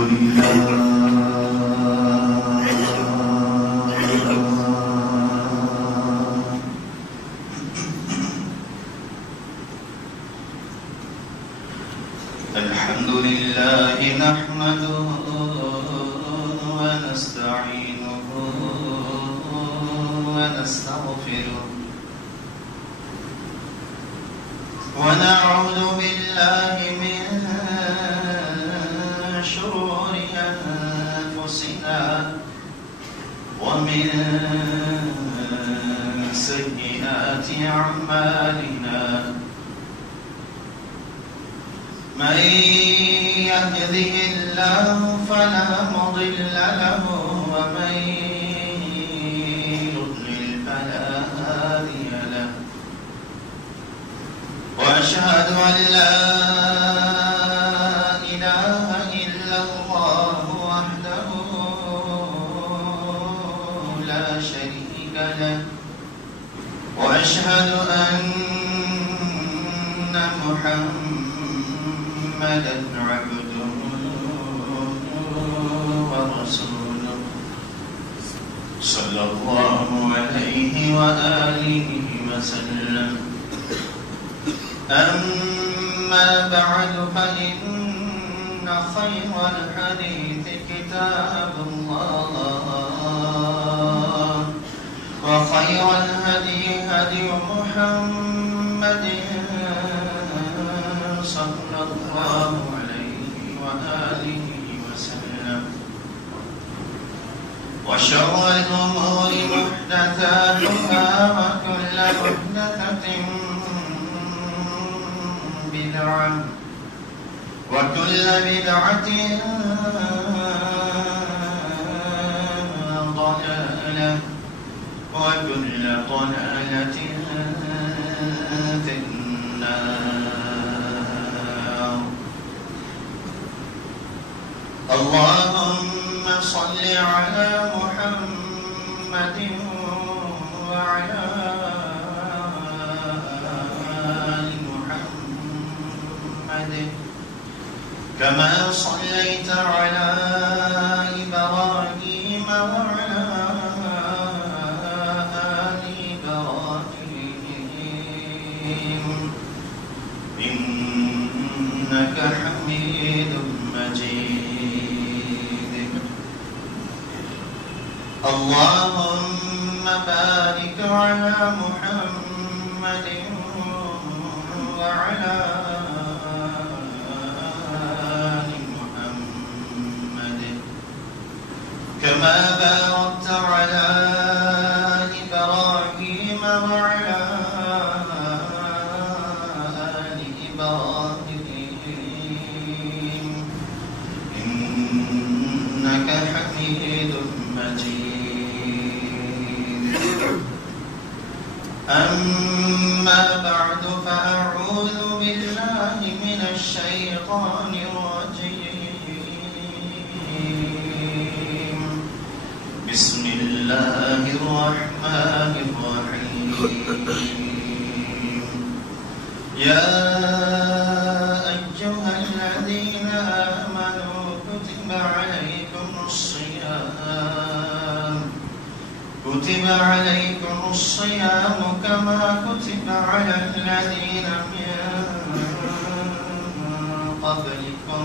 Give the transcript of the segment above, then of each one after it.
الحمد لله نحمده ونستعينه ونستغفره ونعوذ بالله من شرور أنفسنا ومن سيئات أعمالنا من يهده الله فلا مضل له ومن يضلل فلا هادي له وأشهد أن لا إله إلا الله وحده لا شريك له وأشهد أن محمدا عبده ورسوله صلى الله عليه وآله وسلم. أما بعد فإن خير الحديث كتاب الله وخير الهدي هدي محمد صلى الله عليه وآله وسلم. وشر الأمور محدثاتها وكل محدثة بدعة وكل بدعة ضلالة وكل ضلالة في النار. اللهم صل على محمد وعلى آل محمد كما صليت على إبراهيم وعلى آل إبراهيم إنك حميد مجيد. اللهم بارك على محمد وعلى آل محمد كما باركت على إبراهيم وعلى آل إبراهيم إنك حميد مجيد. أما بعد فأعوذ بالله من الشيطان الرجيم. بسم الله الرحمن الرحيم. يا أيها الذين آمنوا كتب عليكم الصيام كما كتب على الذين من قبلكم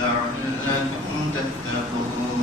لعلكم تتقون.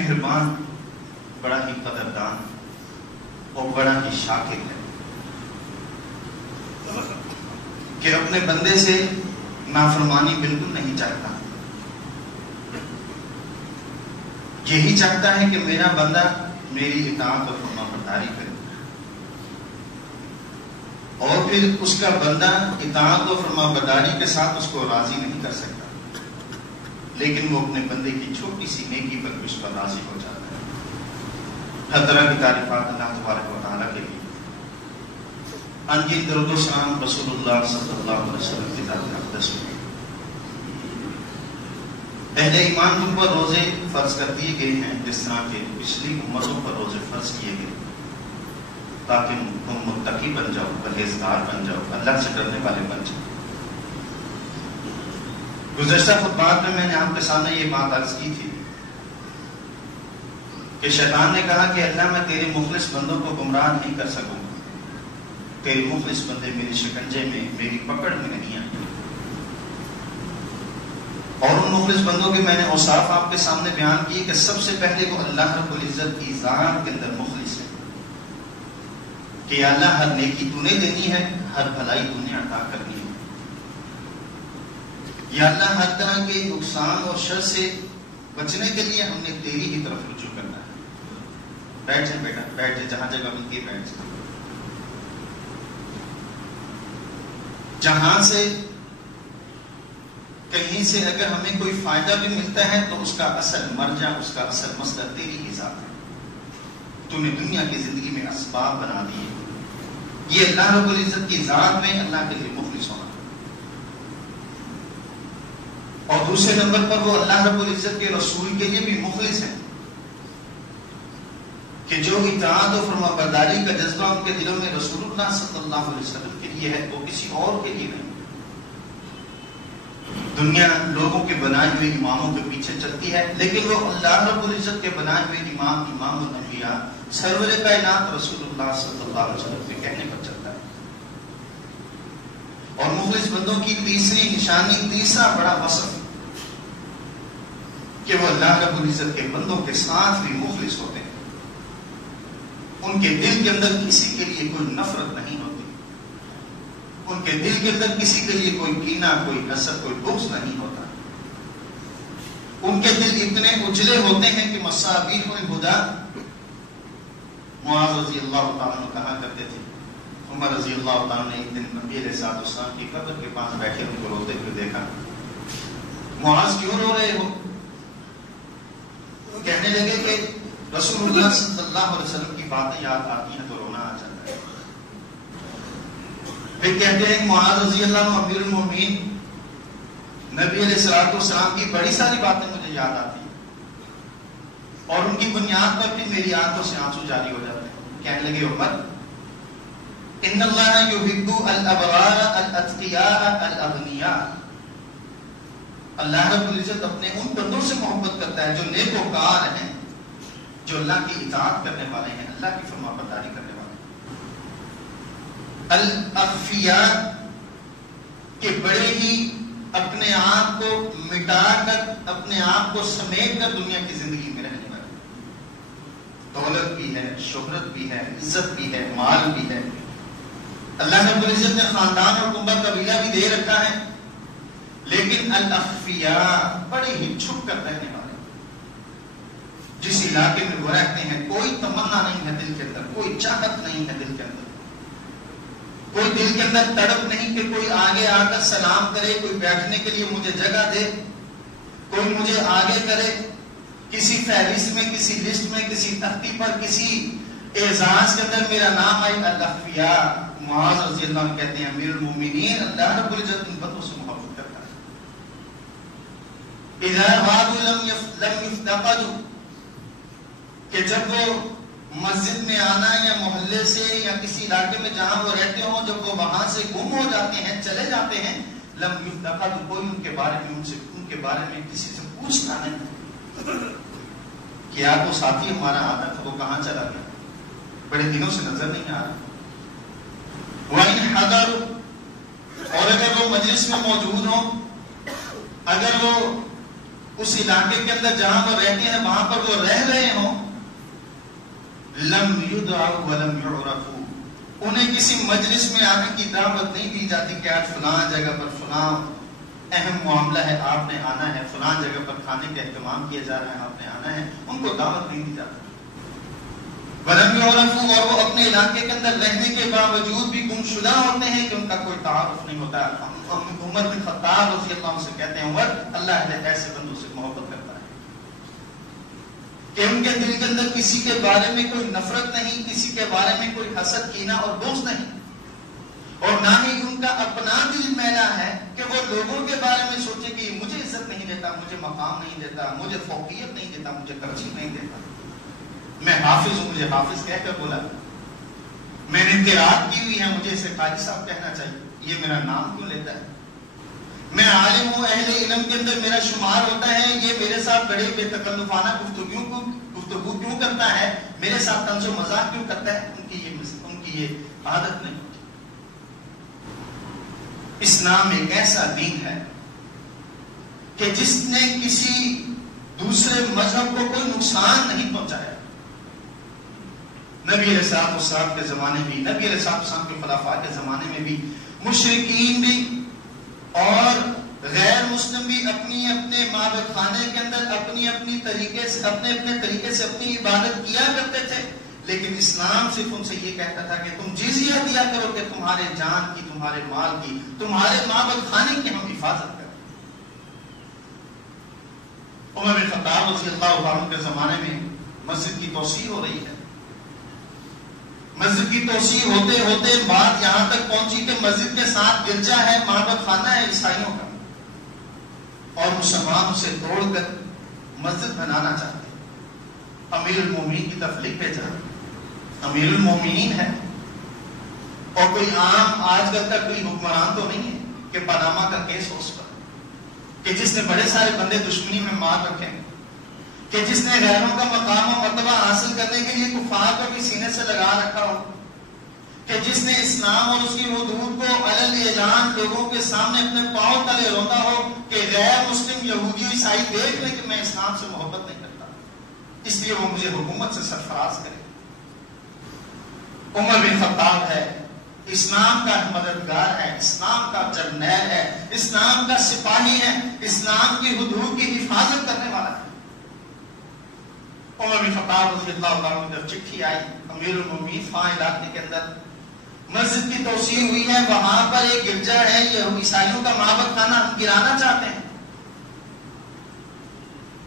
مہربان، بڑا ہی قدردان اور بڑا ہی شاکر ہے کہ اپنے بندے سے نافرمانی بالکل نہیں چاہتا. یہی چاہتا ہے کہ میرا بندہ میری اطاعت اور فرما برداری کرے، اور پھر اس کا بندہ اطاعت اور فرما برداری کے ساتھ اس کو راضی نہیں کر سکتا، لیکن وہ اپنے بندے کی چھوٹی سی نیکی پر بھی اس پر راضی ہو جاتا ہے. ہر طرح کی تعریفات اللہ تبارک و تعالیٰ کے لیے. ان کی درود و سلام رسول اللہ صلی اللہ علیہ وسلم کی ذات اقدس میں. اہل ایمان تم پر روزے فرض کر دیے گئے ہیں جس طرح کے پچھلی امتوں پر روزے فرض کیے گئے، تاکہ تم متقی بن جاؤ، پرہیزگار بن جاؤ، اللہ سے ڈرنے والے بن جاؤ. گزشتہ خطبات میں نے آپ کے سامنے یہ بات عرض کی تھی کہ شیطان نے کہا کہ اللہ میں تیرے مخلص بندوں کو گمراہ نہیں کر سکوں گا، تیرے مخلص بندے میری شکنجے میں، میری پکڑ میں نہیں آئے. اور ان مخلص بندوں کے میں نے اوصاف آپ کے سامنے بیان کیے کہ سب سے پہلے وہ اللہ رب العزت کی ذات کے اندر مخلص ہے کہ یا اللہ ہر نیکی تو نے دینی ہے، ہر بھلائی تو نے عطا کرنی ہے. یا اللہ ہر طرح کے نقصان اور شر سے بچنے کے لیے ہم نے تیری ہی طرف رجوع کرنا ہے. بیٹھ جائیں بیٹا، بیٹھ جائیں، جہاں جگہ ملتی ہے بیٹھ جائیں. جہاں سے کہیں سے اگر ہمیں کوئی فائدہ بھی ملتا ہے تو اس کا اصل مرجع، اس کا اصل مسئلہ تیری ہی ذات ہے. تو نے دنیا کی زندگی میں اسباب بنا دیے. یہ اللہ رب العزت کی ذات میں اللہ کے لیے مخلص ہونا. اور دوسرے نمبر پر وہ اللہ رب العزت کے رسول کے لیے بھی مخلص ہیں کہ جو اطاعت و فرما برداری کا جذبہ ان کے دلوں میں رسول اللہ صلی اللہ علیہ وسلم کے لیے ہے، وہ کسی اور کے لیے نہیں. دنیا لوگوں کے بنائے ہوئے اماموں کے پیچھے چلتی ہے، لیکن وہ اللہ رب العزت کے بنائے ہوئے امام، امام الانبیاء، سرور کائنات رسول اللہ صلی اللہ علیہ وسلم کے کہنے پر چلتا ہے. اور مخلص بندوں کی تیسری نشانی، تیسرا بڑا وصف کہ وہ اللہ رب العزت کے بندوں کے ساتھ بھی مخلص ہوتے ہیں. ان کے دل کے اندر کسی کے لیے کوئی نفرت نہیں ہوتی، ان کے دل کے اندر کسی کے لیے کوئی کینہ، کوئی حسد، کوئی بغض نہیں ہوتا. ان کے دل اتنے اجلے ہوتے ہیں کہ مصابیح الہدی، معاذ رضی اللہ تعالیٰ عنہ کہا کرتے تھے. عمر رضی اللہ تعالیٰ نے ایک دن نبی علیہ السلام کی قبر کے پاس بیٹھے ان کو روتے ہوئے دیکھا. معاذ کیوں رو رہے ہو؟ کہنے لگے کہ رسول اللہ صلی اللہ علیہ وسلم کی باتیں یاد آتی ہیں تو رونا آ جاتا ہے. پھر کہتے ہیں معاذ رضی اللہ عنہ امیر المومنین، نبی علیہ السلام کی بڑی ساری باتیں مجھے یاد آتی ہیں اور ان کی بنیاد پر بھی میری آنکھوں سے آنسو جاری ہو جاتے ہیں. کہنے لگے عمر، ان اللہ یحب الابرار الاتقیاء الاغنیاء، اللہ رب العزت اپنے ان بندوں سے محبت کرتا ہے جو نیک وکار ہیں، جو اللہ کی اطاعت کرنے والے ہیں، اللہ کی فرما برداری کرنے والے ہیں. الاخفیاء کہ بڑے ہی اپنے آپ کو مٹا کر، اپنے آپ کو سمیٹ کر دنیا کی زندگی میں رہنے والے. دولت بھی ہے، شہرت بھی ہے، عزت بھی ہے، مال بھی ہے. اللہ رب العزت نے خاندان اور کنبہ قبیلہ بھی دے رکھا ہے، لیکن الاخفیاء بڑے ہی چھپ کر رہنے والے. جس علاقے میں وہ رہتے ہیں کوئی تمنا نہیں ہے دل کے اندر، کوئی چاہت نہیں ہے دل کے اندر، کوئی دل کے اندر تڑپ نہیں کہ کوئی آگے آ کر سلام کرے، کوئی بیٹھنے کے لیے مجھے جگہ دے، کوئی مجھے آگے کرے، کسی فہرست میں، کسی لسٹ میں، کسی تختی پر، کسی اعزاز کے اندر میرا نام آئی. الاخفیاء، معاذ رضی اللہ عنہ کہتے ہیں امیر المومنین، اللہ رب العزت ان بندوں سے محبت کرتا ہے. اذا غابوا لم يفتقدوا، کہ جب وہ مسجد میں آنا یا محلے سے یا کسی علاقے میں جہاں وہ رہتے ہوں، جب وہ وہاں سے گم ہو جاتے ہیں، چلے جاتے ہیں، لم یفتقدوا، کوئی ان کے بارے میں کسی سے پوچھتا نہیں کہ آپ وہ ساتھی ہمارا آتا تھا وہ کہاں چلا گیا، بڑے دنوں سے نظر نہیں آ رہا. وَإِنْ حَضَرُوا، اور اگر وہ مجلس میں موجود ہوں، اگر وہ اس علاقے کے اندر جہاں وہ رہتے ہیں وہاں پر وہ رہ رہے ہوں، لم یدعوا ولم یعرفوا، انہیں کسی مجلس میں آنے کی دعوت نہیں دی جاتی کہ آج فلاں جگہ پر فلاں اہم معاملہ ہے، آپ نے آنا ہے، فلاں جگہ پر کھانے کا اہتمام کیا جا رہا ہے، آپ نے آنا ہے، ان کو دعوت نہیں دی جاتی۔ ولم یعرفوا، اور وہ اپنے علاقے کے اندر رہنے کے باوجود بھی گمشدہ ہوتے ہیں کہ ان کا کوئی تعارف نہیں ہوتا۔ عمر بن خطاب رضی اللہ عنہ سے کہتے ہیں، عمر اللہ ایسے بندوں سے محبت کرتا ہے کہ ان کے دل کے اندر کسی کے بارے میں کوئی نفرت نہیں، کسی کے بارے میں کوئی حسد، کینہ اور بغض نہیں، اور نہ ہی ان کا اپنا دل میلا ہے کہ وہ لوگوں کے بارے میں سوچے کہ مجھے عزت نہیں دیتا، مجھے مقام نہیں دیتا، مجھے فوقیت نہیں دیتا، مجھے ترجیح نہیں دیتا، میں حافظ ہوں، مجھے حافظ کہہ کر بولا، میں نے قرات کی ہوئی ہے، مجھے اسے قاری صاحب کہنا چاہیے، یہ میرا نام کیوں لیتا ہے، میں عالم ہوں، اہل علم کے اندر میرا شمار ہوتا ہے، یہ میرے ساتھ بڑے بے تکلفانہ گفتگو کیوں کرتا ہے، میرے ساتھ طنز و مذاق کیوں کرتا ہے، ان کی یہ عادت نہیں ہوتی۔ اسلام ایک ایسا دین ہے کہ جس نے کسی دوسرے مذہب کو کوئی نقصان نہیں پہنچایا۔ نبی علیہ السلام کے زمانے بھی، نبی علیہ السلام کے خلفاء کے زمانے میں بھی مشرکین بھی اور غیر مسلم بھی اپنی اپنے معبد خانے کے اندر اپنے طریقے سے اپنی عبادت کیا کرتے تھے، لیکن اسلام صرف ان سے یہ کہتا تھا کہ تم جزیہ دیا کرو کہ تمہارے جان کی، تمہارے مال کی، تمہارے معبد خانے کی ہم حفاظت کریں۔ عمر بن خطاب رضی اللہ عنہ کے زمانے میں مسجد کی توسیع ہو رہی ہے، مسجد کی توسیع ہوتے ہوتے بات یہاں تک پہنچی کہ مسجد کے ساتھ گرجا ہے، معبد خانہ ہے عیسائیوں کا، اور مسلمان اسے توڑ کر مسجد بنانا چاہتے ہیں۔ امیر المومنین کی طرف لکھ بھیجا، امیر المومنین ہے اور کوئی عام آج کل کا کوئی حکمران تو نہیں ہے کہ پاناما کا کیس ہو اس پر، کہ جس نے بڑے سارے بندے دشمنی میں مار رکھے ہیں، کہ جس نے غیروں کا مقام و مرتبہ حاصل کرنے کے لیے کفار کو بھی سینے سے لگا رکھا ہو، کہ جس نے اسلام اور اس کی حدود کو علل اعلان لوگوں کے سامنے اپنے پاؤں تلے روندا ہو کہ غیر مسلم یہودی عیسائی دیکھ لیں کہ میں اسلام سے محبت نہیں کرتا، اس لیے وہ مجھے حکومت سے سرفراز کرے۔ عمر بن خطاب ہے، اسلام کا مددگار ہے، اسلام کا جرنیل ہے، اسلام کا سپاہی ہے، اسلام کی حدود کی حفاظت کرنے والا ہے۔ عمر بن خطاب رضی اللہ عنہ کی جب چٹھی آئی امیر المومنین فاں علاقے کے اندر مسجد کی توسیع ہوئی ہے، وہاں پر ایک گرجا ہے، یہ عیسائیوں کا معبد خانہ ہم گرانا چاہتے ہیں،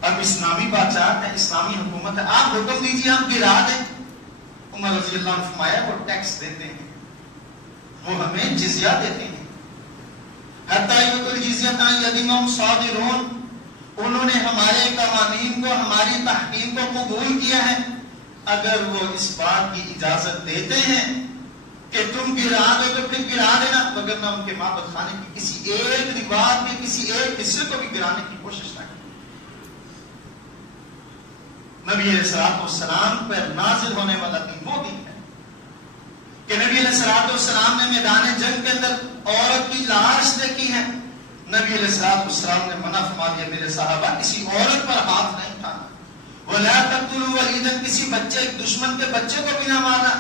اب اسلامی بادشاہ ہے، اسلامی حکومت ہے، آپ حکم دیجیے ہم گرا دیں۔ عمر رضی اللہ عنہ فرمایا وہ ٹیکس دیتے ہیں، وہ ہمیں جزیہ دیتے ہیں، حتی یؤتوا الجزیۃ عن ید وہم صاغرون، انہوں نے ہمارے قوانین کو، ہماری تحکیم کو قبول کیا ہے، اگر وہ اس بات کی اجازت دیتے ہیں کہ تم گرا دو تو پھر گرا دینا، مگر نہ ان کے معبد خانے کی کسی ایک دیوار میں کسی ایک حصے کو بھی گرانے کی کوشش نہ کریں۔ نبی علیہ السلام پر نازل ہونے والا دین وہ دین ہے کہ نبی علیہ السلام نے میدان جنگ کے اندر عورت کی لاش دیکھی ہے، نبی علیہ السلام نے منع فرما دیا میرے صحابہ کسی عورت پر ہاتھ نہیں اٹھانا، ولا تقتلوا ولیدا، کسی بچے دشمن کے بچے کو بھی نہ مارنا،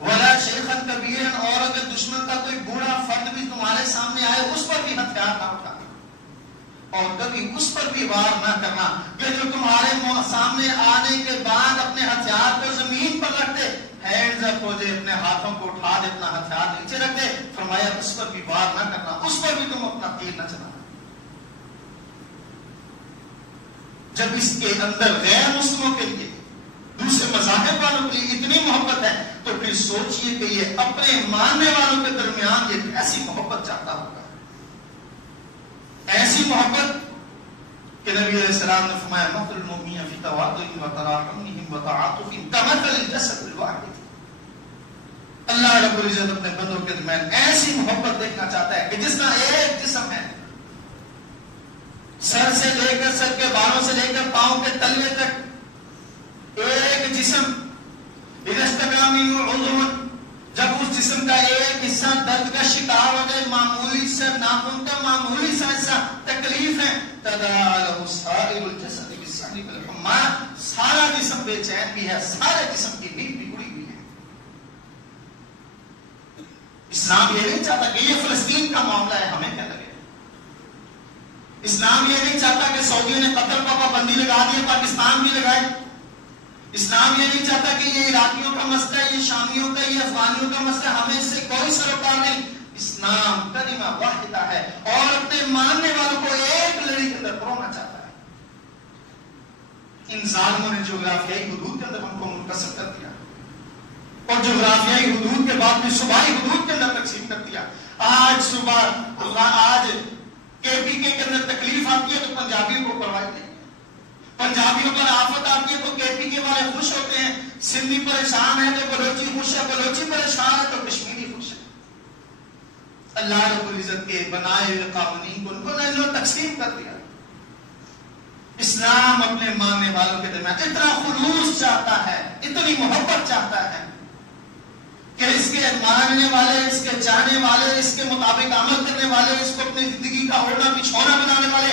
ولا شیخا کبیرا، اور اگر دشمن کا کوئی بوڑھا فرد بھی تمہارے سامنے آئے اس پر بھی ہتھیار نہ اٹھانا، اور کبھی اس پر بھی وار نہ کرنا کہ جو تمہارے سامنے آنے کے بعد اپنے ہتھیار کو زمین پر رکھ دے، ہینڈز اپ ہو جائے، اپنے ہاتھوں کو اٹھا دے، اپنا ہتھیار نیچے رکھ دے، فرمایا اس پر بھی وار نہ کرنا، اس پر بھی تم اپنا تیر نہ چلانا۔ جب اس کے اندر غیر مسلموں کے لیے، دوسرے مذاہب والوں کے لیے اتنی محبت ہے تو پھر سوچئے کہ یہ اپنے ماننے والوں کے درمیان یہ ایسی محبت چاہتا ہوگا، ایسی محبت کہ نبی علیہ السلام نے فرمایا مثل المؤمنین فی توادہم وتراحمہم وتعاطفہم کمثل الجسد الواحد، اللہ رب العزت اپنے بندوں کے درمیان ایسی محبت دیکھنا چاہتا ہے کہ جس طرح ایک جسم ہے، سر سے لے کر سر کے بالوں سے لے کر پاؤں کے تلوے تک ایک جسم، اذا اشتکا منہ عضو، جب اس جسم کا ایک حصہ درد کا شکار ہو جائے، معمولی سا ناخن کا معمولی سا حصہ تکلیف ہے، سارا جسم بے چین بھی ہے، سارے جسم کی نیند بھی اڑی ہوئی ہے۔ اسلام یہ نہیں چاہتا کہ یہ فلسطین کا معاملہ ہے، ہمیں کیا لگے۔ اسلام یہ نہیں چاہتا کہ سعودیوں نے قتل پر پابندی لگا دی، پاکستان بھی لگائے۔ اسلام یہ نہیں چاہتا کہ یہ عراقیوں کا مسئلہ ہے، یہ شامیوں کا، یہ افغانیوں کا مسئلہ، ہمیں اس سے کوئی سروکار نہیں۔ اسلام کلمہ واحدہ ہے اور اپنے ماننے والوں کو ایک لڑی کے اندر پرونا چاہتا ہے۔ ان ظالموں نے جغرافیائی حدود کے اندر ہم کو منقسم کر دیا اور جغرافیائی حدود کے بعد بھی صوبائی حدود کے اندر تقسیم کر دیا۔ آج کے پی کے اندر تکلیف آتی ہے تو پنجابیوں کو پرواہ نہیں، پنجابیوں پر آفت آتی ہے تو کے پی کے والے خوش ہوتے ہیں، سندھی پریشان ہے تو بلوچی خوش ہے، بلوچی پریشان ہے تو کشمیری خوش ہے۔ اللہ رب العزت کے بنائے ہوئے قوانین کو ان کو تقسیم کر دیا۔ اسلام اپنے ماننے والوں کے درمیان اتنا خلوص چاہتا ہے، اتنی محبت چاہتا ہے کہ اس کے ماننے والے، اس کے چاہنے والے، اس کے مطابق عمل کرنے والے، اس کو اپنی زندگی کا اوڑھنا بچھونا بنانے والے،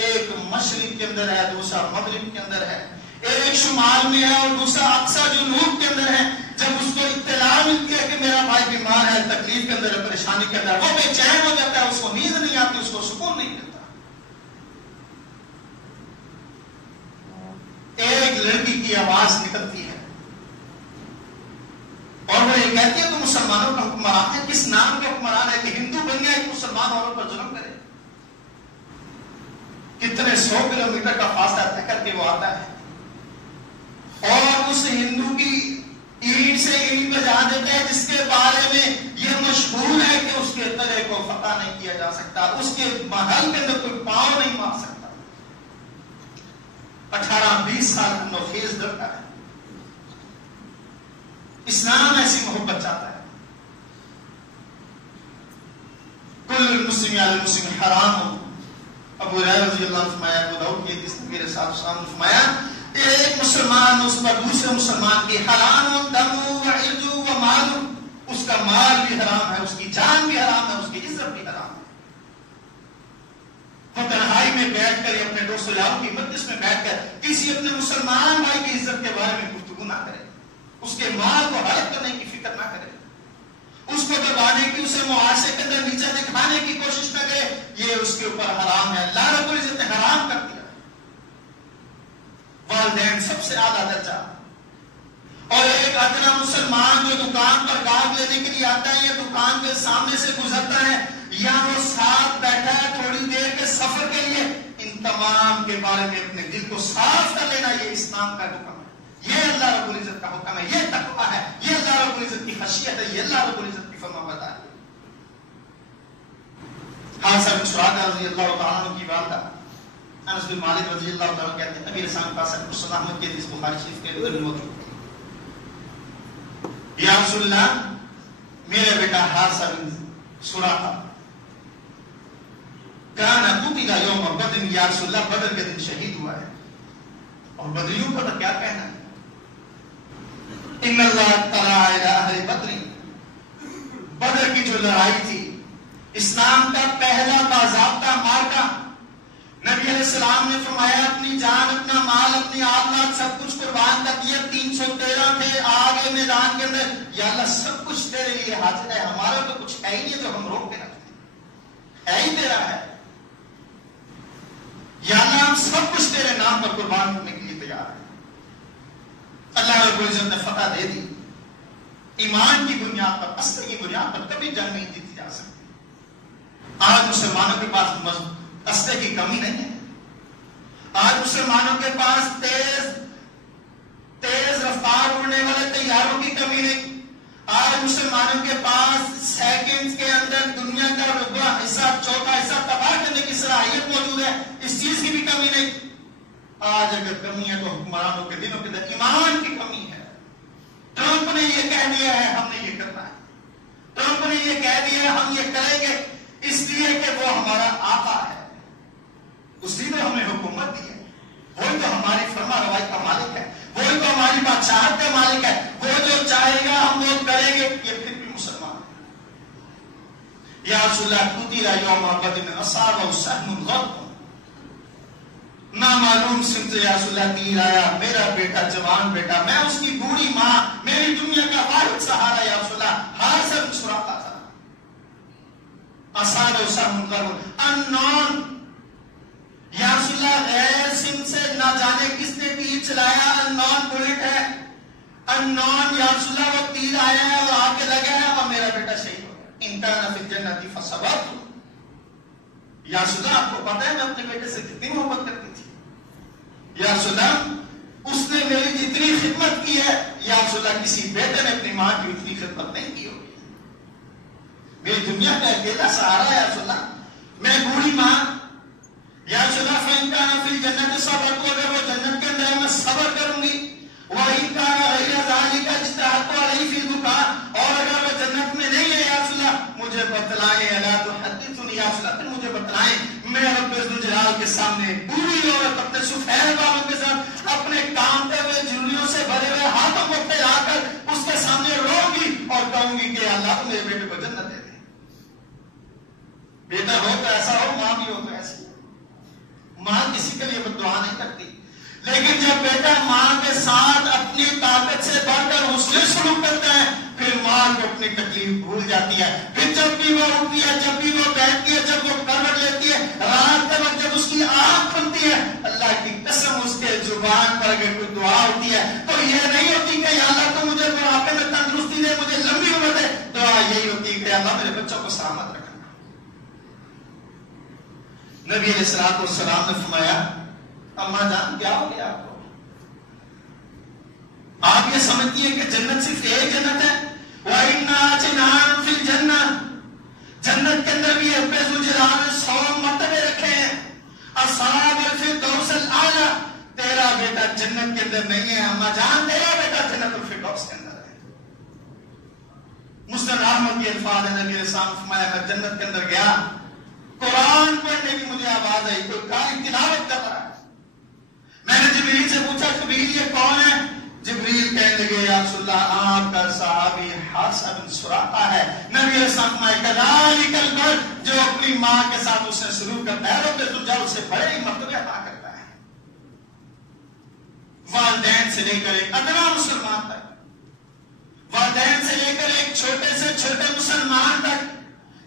ایک مشرق کے اندر ہے، دوسرا مغرب کے اندر ہے، ایک شمال میں ہے اور دوسرا اقصی جنوب کے اندر ہے۔ جب اس کو اطلاع ملتی ہے کہ میرا بھائی بیمار ہے، تکلیف کے اندر ہے، پریشانی کے اندر، وہ بے چین ہو جاتا ہے، اس کو نیند نہیں آتی، اس کو سکون نہیں ملتا۔ ایک لڑکی کی آواز نکلتی ہے اور وہ یہ کہتی ہے تو مسلمانوں کا حکمران ہے، کس نام کا حکمران ہے کہ ہندو بن گیا ایک مسلمان عورت پر ظلم کرے۔ کتنے 100 کلومیٹر کا فاصلہ طے کر کے وہ آتا ہے اور اس ہندو کی اینٹ سے اینٹ بجا دیتا ہے، جس کے بارے میں یہ مشہور ہے کہ اس کے تلے کو فتح نہیں کیا جا سکتا، اس کے محل کے اندر کوئی پاؤں نہیں مار سکتا۔ 18-20 سال کا نوخیز لڑکا ہے۔ اسلام ایسی محبت چاہتا ہے۔ کل المسلم علی المسلم حرام ہو۔ ابو ہریرہ رضی اللہ عنہ فرمایا، ابو داؤد کی حدیث میرے ساتھ سامنے فرمایا، ایک مسلمان اس پر دوسرے مسلمان کی حرام دم و عرض و مال، اس کا مال بھی حرام ہے، اس کی جان بھی حرام ہے، اس کی عزت بھی حرام ہے۔ وہ تنہائی میں بیٹھ کر اپنے دوست یار کی مجلس میں بیٹھ کر کسی اپنے مسلمان بھائی کی عزت کے بارے میں گفتگو نہ کرے، اس کے مال کو حلق کرنے کی فکر نہ کرے، اس کو دبانے کی، اسے معاشرے کے اندر نیچے دکھانے کی کوشش نہ کرے، یہ اس کے اوپر حرام ہے۔ اللہ رب العزت نے حرام کر دیا۔ والدین سب سے اعلیٰ درجہ، اور ایک ادنا مسلمان جو دکان پر گاہک لینے کے لیے آتا ہے یا دکان کے سامنے سے گزرتا ہے یا وہ ساتھ بیٹھا ہے تھوڑی دیر کے سفر کے لیے، ان تمام کے بارے میں اپنے دل کو صاف کر لینا، یہ اسلام کا حکم ہے، یہ اللہ رب العزت کا حکم ہے، یہ تقویٰ ہے، یہ اللہ رب العزت کی خشیت ہے، یہ اللہ رب العزت کی فرمانبرداری ہے۔ حادثہ بن سراقہ رضی اللہ تعالیٰ عنہ کی والدہ انس بن مالک رضی اللہ تعالیٰ کہتے ہیں، نبی رسول اللہ صلی اللہ علیہ وسلم کی حدیث بخاری شریف کے اندر موجود ہے، یا رسول اللہ میرے بیٹا حادثہ بن سراقہ کانا قتل یوم بدر، یا رسول اللہ بدر کے دن شہید ہوا ہے، اور بدریوں کا تو کیا کہنا ہے، ان اللہ اطلع علی اہل بدر، بدر کی جو لڑائی تھی اسلام کا پہلا باضابطہ مارکا، نبی علیہ السلام نے فرمایا اپنی جان، اپنا مال، اپنی آباد سب کچھ قربان کر دیا، 313 تھے آگے میدان کے اندر، یا اللہ سب کچھ تیرے لیے حاضر ہے، ہمارا تو کچھ ہے ہی نہیں جو ہم روک کے رکھتے ہیں، ہے ہی تیرا ہے، یا اللہ ہم سب کچھ تیرے نام پر قربان کرنے کے لیے تیار ہیں۔ اللہ رب العزت نے فتح دے دی، ایمان کی بنیاد پر، اصل کی بنیاد پر کبھی جنگ نہیں جیتی جا سکتی۔ آج مسلمانوں کے پاس اسلحے کی کمی نہیں ہے، آج مسلمانوں کے پاس تیز رفتار اڑنے والے طیاروں کی کمی نہیں، آج مسلمانوں کے پاس سیکنڈ کے اندر دنیا کا ربع حصہ، چوتھا حصہ تباہ کرنے کی صلاحیت موجود ہے، اس چیز کی بھی کمی نہیں۔ آج اگر کمی ہے تو حکمرانوں کے دلوں کے اندر ایمان کی کمی ہے۔ ٹرمپ نے یہ کہہ دیا ہے ہم نے یہ کرنا ہے، ٹرمپ نے یہ کہہ دیا ہے ہم یہ کریں گے، اس لیے کہ وہ ہمارا آقا ہے، اسی نے ہمیں حکومت دی ہے، وہی تو ہماری فرما روائی کا مالک ہے، وہی تو ہماری بادشاہت کا مالک ہے، وہ جو چاہے گا ہم وہ کریں گے، یہ پھر بھی مسلمان ہے۔ یا رسول اللہ قتل یوم بدر اصابہ سهم غضب، نامعلوم سمت یا رسول اللہ تیر آیا، میرا بیٹا جوان بیٹا، میں اس کی بوڑھی ماں، میری دنیا کا واحد سہارا یا رسول اللہ، ہار سے مسکراتا تھا. اصحاب اسہم unknown یا رسول اللہ، غیر سمت سے نہ جانے کس نے تیر چلایا، unknown بلٹ ہے، unknown یا رسول اللہ وہ تیر آیا ہے اور آ کے لگا ہے اور میرا بیٹا شہید ہو گیا. ان کان فی الجنۃ فصبرت. یا رسول اللہ آپ کو پتا ہے میں اپنے بیٹے سے کتنی محبت کرتی تھی. یا رسول اللہ اس نے میری جتنی خدمت کی ہے یا رسول اللہ کسی بیٹے نے اپنی ماں کی اتنی خدمت نہیں کی ہوگی. میری دنیا کا اکیلا سہارا ہے یا رسول اللہ، میں بوڑھی ماں. یا رسول اللہ فإن كان في الجنة صبرت، اگر وہ جنت کے اندر میں صبر کروں گی. وإن كان غير ذلك اجتهدت عليه في البكاء، اور اگر وہ جنت میں نہیں ہے یا رسول اللہ مجھے بتلائیں. الا تحدثني یا رسول اللہ، پھر مجھے بتلائیں میں رب ذوالجلال کے سامنے بوڑھی عورت اپنے سفید بالوں کے ساتھ اپنے کانپتے ہوئے جھریوں سے بھرے ہوئے ہاتھوں کو پھیلا کر اس کے سامنے روؤں گی اور کہوں گی کہ اللہ میرے بیٹے کو جنت دے دے. بیٹا ہو تو ایسا ہو، ماں بھی ہو تو ایسی. ماں کسی کے لیے دعا نہیں کرتی، لیکن جب بیٹا ماں کے ساتھ اپنی طاقت سے بڑھ کر حسن سلوک کرتا ہے پھر ماں کو اپنی تکلیف بھول جاتی ہے. پھر جب بھی وہ اٹھتی ہے، جب بھی وہ بیٹھتی ہے، جب وہ کروٹ لیتی ہے، رات کے وقت جب اس کی آنکھ کھلتی ہے، اللہ کی قسم اس کے زبان پر اگر کوئی دعا ہوتی ہے تو یہ نہیں ہوتی کہ یا اللہ تو مجھے بڑھاپے میں تندرستی دے، مجھے لمبی عمر دے. دعا یہی ہوتی ہے کہ اللہ میرے بچوں کو سلامت رکھنا. نبی علیہ الصلوۃ والسلام نے فرمایا اماں جان کیا ہو گیا آپ کو؟ آپ یہ سمجھتی ہیں کہ جنت صرف ایک جنت ہے؟ وَإِنَّا أَجْنَانٌ فِي الْجَنَّةِ، جنت کے اندر بھی رب ذوالجلال نے 100 مرتبے رکھے ہیں. اصحاب الفردوس الاعلیٰ، تیرا بیٹا جنت کے اندر نہیں ہے اماں جان، تیرا بیٹا جنت الفردوس کے اندر ہے. مسند احمد کے الفاظ ہیں، نبی علیہ السلام نے فرمایا میں جنت کے اندر گیا، قرآن پڑھنے کی مجھے آواز آئی، کوئی قاری تلاوت کر رہا ہے. میں نے جبریل سے پوچھا جبریل یہ کون ہے؟ جبریل کہنے لگے یا رسول اللہ آپ کا صحابی حارثہ بن سراقہ ہے. نبی علیہ السلام نے کذالک البر، جو اپنی ماں کے ساتھ اس نے سلوک کرتا ہے رب ذوالجلال اسے بڑے ہی مرتبے عطا کرتا ہے. والدین سے لے کر ایک ادنا مسلمان تک، والدین سے لے کر ایک چھوٹے سے چھوٹے مسلمان تک،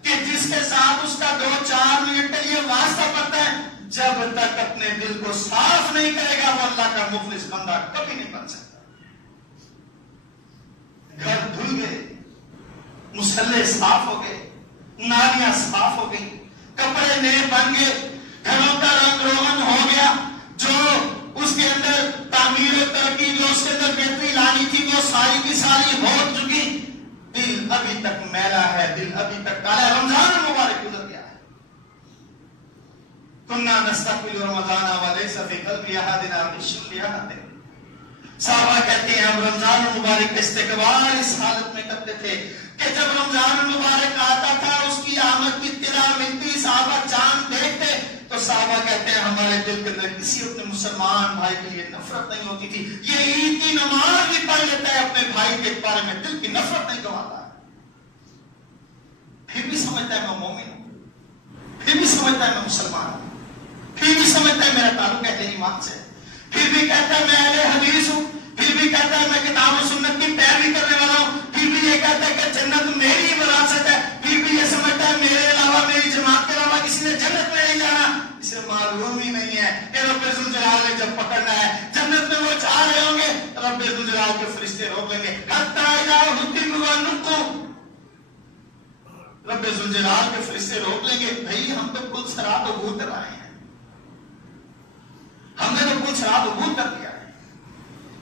کہ جس کے ساتھ اس کا 2-4 منٹ کے لیے واسطہ پڑتا ہے، جب تک اپنے دل کو صاف نہیں کرے گا وہ اللہ کا مخلص بندہ کبھی نہیں بن سکتا. گھر دھل گئے، مصلے صاف ہو گئے، نالیاں صاف ہو گئی، کپڑے نئے بن گئے، گھروں کا رنگ روغن ہو گیا، جو اس کے اندر تعمیر و ترقی جو اس کے اندر بہتری لانی تھی وہ ساری کی ساری ہو چکی. دل ابھی تک میلا ہے، دل ابھی تک کالا ہے. رمضان مبارک گزر گیا ہے. کنا نستقبل رمضان ولیس فی قلبی احدنا غش لأحد. صحابہ کہتے ہیں ہم رمضان المبارک کا استقبال اس حالت میں کرتے تھے کہ جب رمضان المبارک آتا تھا اس کی آمد کی اطلاع ملتی، صحابہ چاند دیکھتے تو صحابہ کہتے ہیں ہمارے دل کے اندر کسی اپنے مسلمان بھائی کے لیے نفرت نہیں ہوتی تھی. یہ عید کی نماز بھی پڑھ لیتا ہے اپنے بھائی کے بارے میں دل کی نفرت نہیں گواتا، پھر بھی سمجھتا ہے میں مومن ہوں، پھر بھی سمجھتا ہے میں مسلمان ہوں، پھر بھی سمجھتا ہے میرا تعلق اہل ایمان سے، پھر بھی کہتا ہے میں اہل حدیث ہوں، پھر بھی کہتا ہے میں کتاب و سنت کی پیروی کرنے والا ہوں، پھر بھی یہ کہتا ہے کہ جنت میری ہی وراثت ہے، پھر بھی یہ سمجھتا ہے میرے علاوہ میری جماعت کے علاوہ کسی نے جنت میں نہیں جانا. اسے معلوم ہی نہیں ہے کہ رب ذوالجلال نے جب پکڑنا ہے جنت میں وہ چاہ رہے ہوں گے رب ذوالجلال کے فرشتے روک لیں گے. حتی اذا حُتِّمُ وَنُقُّ، رب ذوالجلال کے فرشتے روک لیں گے بھائی ہم تو کل صراط عبور کر رہے ہیں، ہم نے تو کل صراط عبور کر دیا ہے.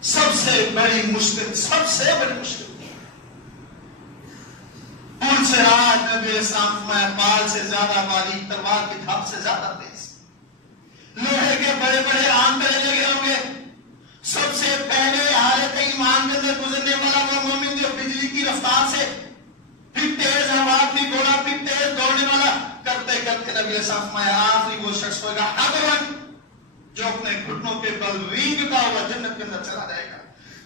سب سے بڑی مشکل، سب سے بڑی مشکل پل صراط، نبی اسلام فرمایا بال سے زیادہ باریک، تلوار کی دھاپ سے زیادہ تیز، لوہے کے بڑے بڑے آنکڑے لگے ہوں گے. سب سے پہلے حالت ایمان کے اندر گزرنے والا وہ مومن جو بجلی کی رفتار سے پھر تیز ہوا، پھر گھوڑا، پھر تیز دوڑنے والا کرتے کرتے نبی اسلام فرمایا آخری وہ شخص ہوگا حضرت جو اپنے گھٹنوں کے بل رینگتا ہوا جنت کے اندر چلا جائے گا.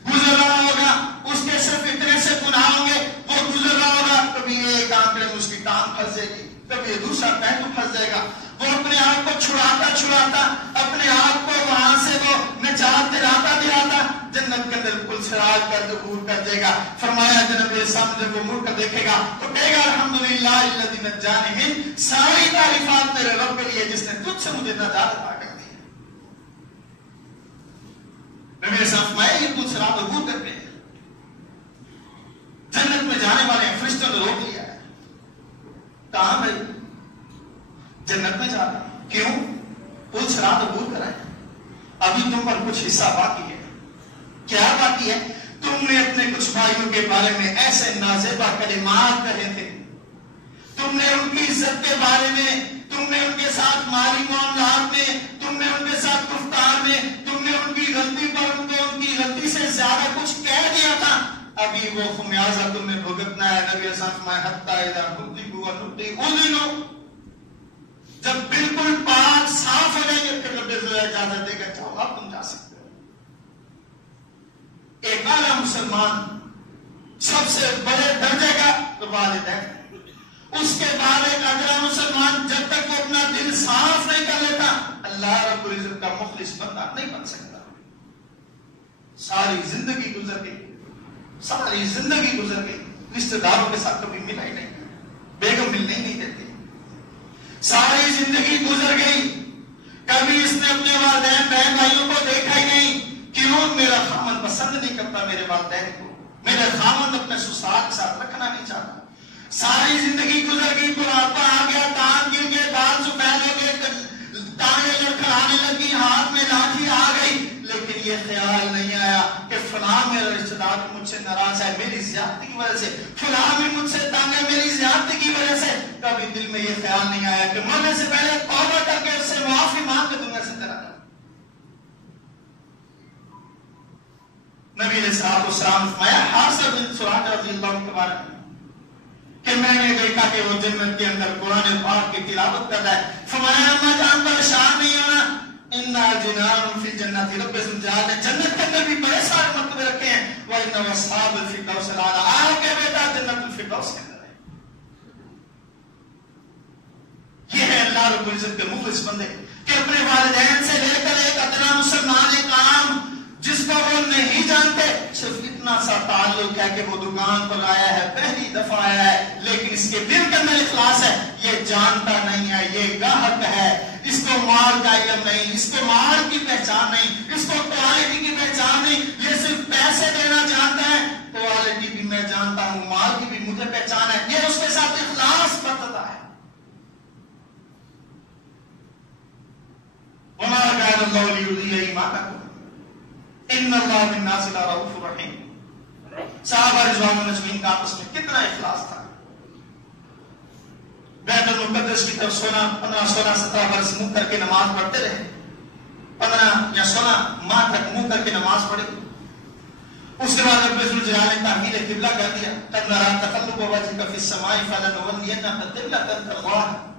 گزر رہا ہوگا اس کے صرف اتنے سے گناہ ہوں گے، وہ گزر رہا ہوگا کبھی ایک آنکڑے میں اس کی ٹانگ پھنس جائے گی، کبھی دوسرا پہلو پھنس جائے گا، وہ اپنے آپ کو چھڑاتا اپنے آپ کو وہاں سے وہ نجات دلاتا جنت کے اندر پل سراج کر عبور کر دے گا. فرمایا جناب سامنے جب وہ مڑ کر دیکھے گا تو کہے گا الحمدللہ الذی نجانی من، ساری تعریفات میرے رب کے لیے جس نے تجھ سے مجھے نجات عطا کر دی. نبی صاحب فرمایا یہ پل سراج عبور کر گئے، جنت میں جانے والے ہیں. فرشتوں نے روک لیا ہے. کہاں بھائی؟ جنت میں جا رہے ہیں. کیوں؟ پل سراج عبور کرائے. ابھی تم پر کچھ حصہ باقی ہے. کیا باقی ہے؟ تم نے اپنے کچھ بھائیوں کے بارے میں ایسے نازیبا کلمات کہے تھے، تم نے ان کی عزت کے بارے میں، تم نے ان کے ساتھ مالی معاملات میں، تم نے ان کے ساتھ گفتار میں، تم نے ان کی غلطی پر ان کو ان کی غلطی سے زیادہ کچھ کہہ دیا تھا. ابھی وہ خمیازہ تمہیں بھگتنا ہے. نبی صلی اللہ علیہ وسلم جب بالکل پاک صاف ہو جائیں گے پھر رب اجازت دے گا چاہو اب تم جا سکتے ہو. ایک اعلیٰ مسلمان سب سے بڑے درجے کا والدین، اس کے بعد ایک اعلیٰ مسلمان جب تک وہ اپنا دل صاف نہیں کر لیتا اللہ رب العزت کا مخلص بندہ نہیں بن سکتا. ساری زندگی گزر گئی، ساری زندگی گزر گئی، رشتہ داروں کے ساتھ کبھی ملا ہی نہیں، بیگم ملنے ہی نہیں دیتی. ساری زندگی گزر گئی، کبھی اس نے اپنے والدین بہن بھائیوں کو دیکھا ہی نہیں. کیوں؟ میرا خامن پسند نہیں کرتا میرے والدین کو، میرا خامن اپنے سسرال کے ساتھ رکھنا نہیں چاہتا. ساری زندگی گزر گئی، بڑھاپا آ گیا، دانت گر گئے، بال سفید ہو گئے، ٹانگیں لڑکھڑانے لگی، ہاتھ میں لاٹھی آ گئی، لیکن یہ خیال نہیں آیا کہ فلاں میرا رشتہ دار مجھ سے ناراض ہے میری زیادتی کی وجہ سے، فلاں بھی مجھ سے تنگ ہے میری زیادتی کی وجہ سے. کبھی دل میں یہ خیال نہیں آیا کہ مرنے سے پہلے توبہ کر کے اس سے معافی مانگ کے دنیا سے چلا جاؤں. نبی علیہ السلام فرمایا حاصل بن سراج رضی اللہ عنہ کے بارے میں کہ میں نے دیکھا کہ وہ جنت کے اندر قرآن پاک کی تلاوت کر رہا ہے. فرمایا اما جان پریشان نہیں ہونا، انا جنان فی جنت، رب الجلال نے جنت کے اندر بھی بڑے سارے مرتبے رکھے ہیں. وَإِنَّ وَأَصْحَابُ الْفِرْدَوْسِ الْأَعْلَىٰ، آؤ کہ بیٹا جنت الفردوس کے اندر ہے. یہ ہے اللہ رب العزت کے مخلص بندے کہ اپنے والدین سے لے کر ایک ادنا مسلمان ایک عام جس کو وہ نہیں جانتے، صرف اتنا سا تعلق ہے کہ وہ دکان پر آیا ہے، پہلی دفعہ آیا ہے، لیکن اس کے دل کے اندر اخلاص ہے. یہ جانتا نہیں ہے، یہ گاہک ہے، اس کو مال کا علم نہیں، اس کو مال کی پہچان نہیں، اس کو کوالٹی کی پہچان نہیں. یہ صرف پیسے دینا جانتا ہے. کوالٹی بھی میں جانتا ہوں، مال کی بھی مجھے پہچان ہے. یہ اس کے ساتھ اخلاص برتتا ہے. وَمَا كَانَ اللَّهُ لِيُضِيعَ إِيمَانَكُمْ ان اللہ بالناس لرؤوف رحیم. صحابہ رضوان مجمعین کا آپس میں کتنا اخلاص تھا. بیت المقدس کی طرف 15 16 17 برس منہ کر کے نماز پڑھتے رہے، 15 یا 16 ماہ تک منہ کر کے نماز پڑھی. اس کے بعد رب الجلال نے تحویل قبلہ کر دیا. قد نرى تقلب وجهك في السماء فلنولينك قبلة ترضاها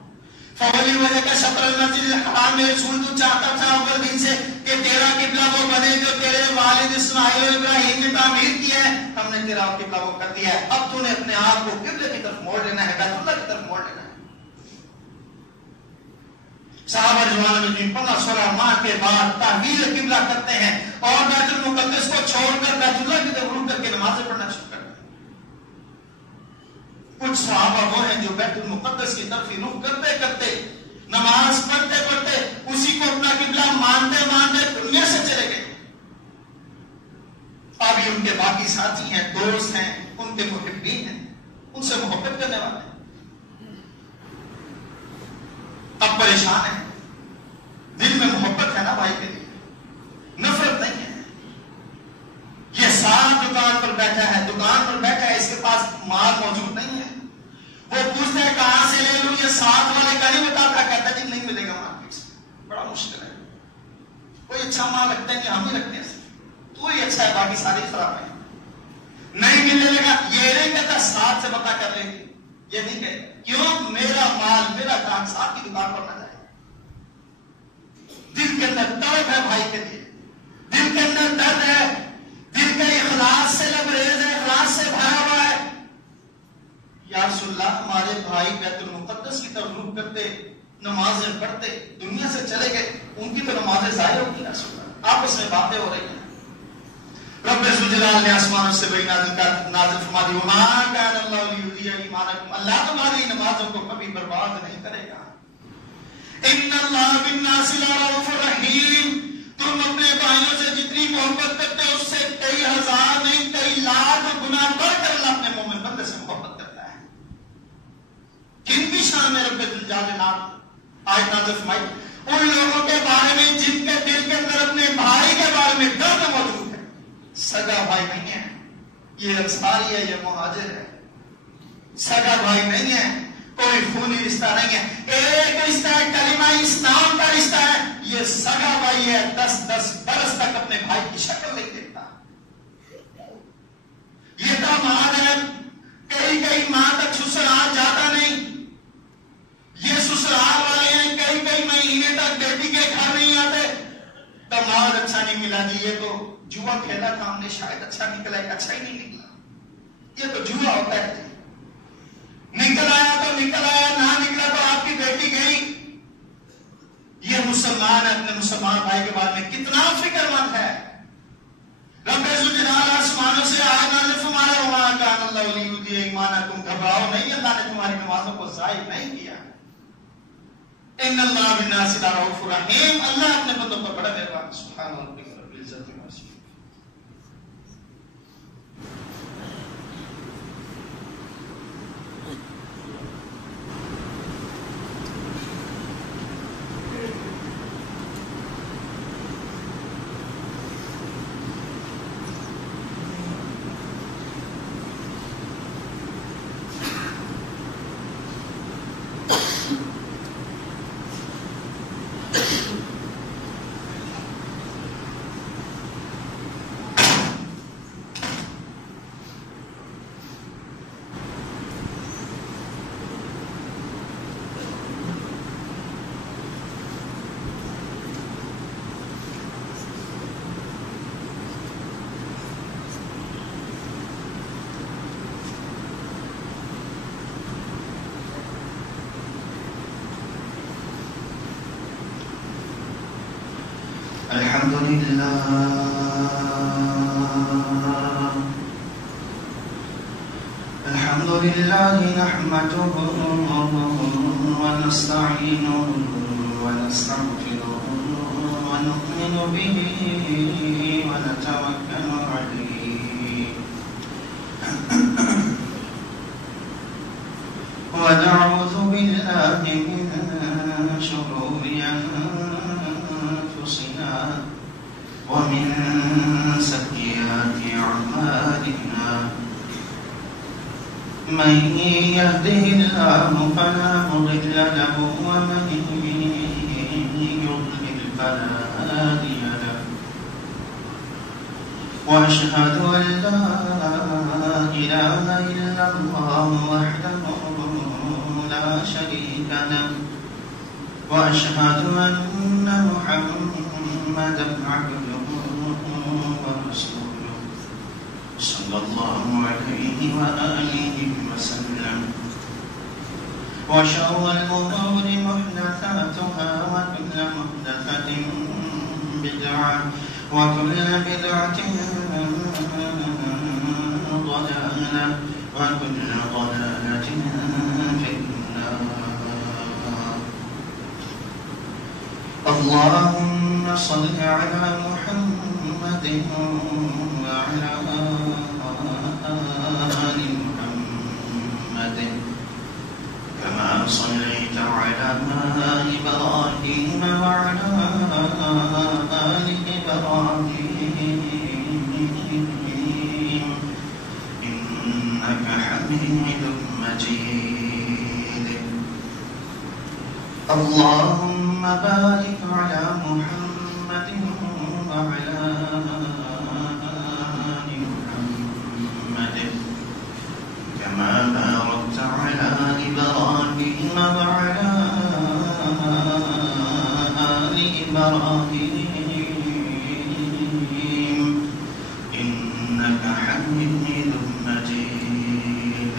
فولی وجہ کا شطر المسجد الحرام میں رسول تو چاہتا تھا اول دن سے کہ تیرا قبلہ وہ بنے جو تیرے والد اسماعیل و ابراہیم نے تعمیر کیا ہے. ہم نے تیرا قبلہ وہ کر دیا ہے، اب تو نے اپنے آپ کو قبلے کی طرف موڑ لینا ہے، بیت اللہ کی طرف موڑ لینا ہے. صحابہ رضوان میں 15 16 ماہ کے بعد تحویل قبلہ کرتے ہیں اور بیت المقدس کو چھوڑ کر بیت اللہ کی طرف رخ کر کے نمازیں پڑھنا شروع کرتے ہیں. کچھ صحابہ وہ ہیں جو بیت المقدس کی طرف رخ کرتے کرتے نماز پڑھتے پڑھتے اسی کو اپنا قبلہ مانتے مانتے دنیا سے چلے گئے. ابھی ان کے باقی ساتھی ہیں، دوست ہیں، ان کے محبین ہیں، ان سے محبت کرنے والے ہیں. اب پریشان ہیں، دل میں محبت ہے نا بھائی کے لیے، نفرت نہیں ہے. یہ ساتھ دکان پر بیٹھا ہے، اس کے پاس مال موجود نہیں ہے. وہ پوچھتے ہیں کہاں سے لے لوں، یہ ساتھ والے کا نہیں بتاتا، کہتا جی نہیں ملے گا مارکیٹ سے، بڑا مشکل ہے. کوئی اچھا مال رکھتا ہے کہ ہم ہی رکھتے ہیں، تو ہی اچھا ہے باقی سارے خراب ہیں. نہیں ملنے لگا، یہ نہیں کہتا ساتھ سے پتا کر لیں گے، یہ نہیں کہتا. کیوں؟ میرا مال میرا کام ساتھ کی دکان پر نہ جائے. دل کے اندر تڑپ ہے بھائی کے لیے، دل کے اندر درد ہے، دل کا اخلاص سے لبریز ہے، اخلاص سے بھرا ہوا ہے. یا رسول اللہ ہمارے بھائی بیت المقدس کی طرف رخ کرتے نمازیں پڑھتے دنیا سے چلے گئے، ان کی تو نمازیں ضائع ہوگی نا، آپس میں باتیں ہو رہی ہیں. رب ذوالجلال نے آسمانوں سے وحی نازل فرما دی، وما کان اللہ لیضیع ایمانکم، اللہ تمہاری نمازوں کو کبھی برباد نہیں کرے گا. ان اللہ بالناس لرؤوف رحیم، تم اپنے بھائیوں سے جتنی محبت کرتے ہو اس سے کئی ہزار نہیں کئی لاکھ گنا بڑھ کر اللہ اپنے مومن بندے سے محبت کرتا ہے. کن کی شان میں رب ذوالجلال نے آیت نازل فرمائی؟ ان لوگوں کے بارے میں جن کے دل کے اندر اپنے بھائی کے بارے میں درد موجود ہے. سگا بھائی نہیں ہے، یہ انصاری ہے، یہ مہاجر ہے. سگا بھائی نہیں ہے، کوئی خونی رشتہ نہیں ہے، ایک رشتہ ہے، کلمہ اسلام کا رشتہ ہے. یہ سگا بھائی ہے، 10 برس تک اپنے بھائی کی شکل نہیں دیکھتا. یہ داماد ہے، کئی ماہ تک سسرال جاتا نہیں. یہ سسرال والے ہیں، کئی مہینے تک بیٹی کے گھر نہیں آتے. داماد اچھا نہیں ملا جی، یہ تو جوا کھیلا تھا ہم نے، شاید اچھا نکلا، اچھا ہی نہیں نکلا. یہ تو جوا ہوتا ہے جی، نکل آیا تو نکل آیا، نہ نکلا تو آپ کی بیٹی گئی. یہ مسلمان اپنے مسلمان بھائی کے بارے میں کتنا فکر مند ہے. رب ذوالجلال آسمانوں سے آیت نازل فرما رہا ہے، وما کان اللہ لیضیع ایمانکم، گھبراؤ نہیں، اللہ نے تمہاری نمازوں کو ضائع نہیں کیا. ان اللہ بالناس لرؤوف رحیم، اللہ اپنے بندوں پر بڑا مہربان. سبحان ربک رب العزت عما یصفون. الحمد لله نحمده ونستعينه ونستغفره ونؤمن به ونتوكل عليه ونعوذ بالله من شرور أنفسنا ومن سيئات أعمالنا. من يهده الله فلا مضل له ومن يضلل فلا هادي له. وأشهد أن لا إله إلا الله وحده لا شريك له وأشهد أن محمدا عبده ورسوله صلى الله عليه وآله وسلم. وشر الأمور محدثاتها وكل محدثة بدعة وكل بدعة ضلالة وكل ضلالة في النار. اللهم صل على محمد وعلى آل محمد كما صليت على إبراهيم وعلى آل إبراهيم إنك حميد مجيد. اللهم بارك على محمد وعلى آل محمد كما باركت على إبراهيم وعلى آل إبراهيم إنك حميد مجيد.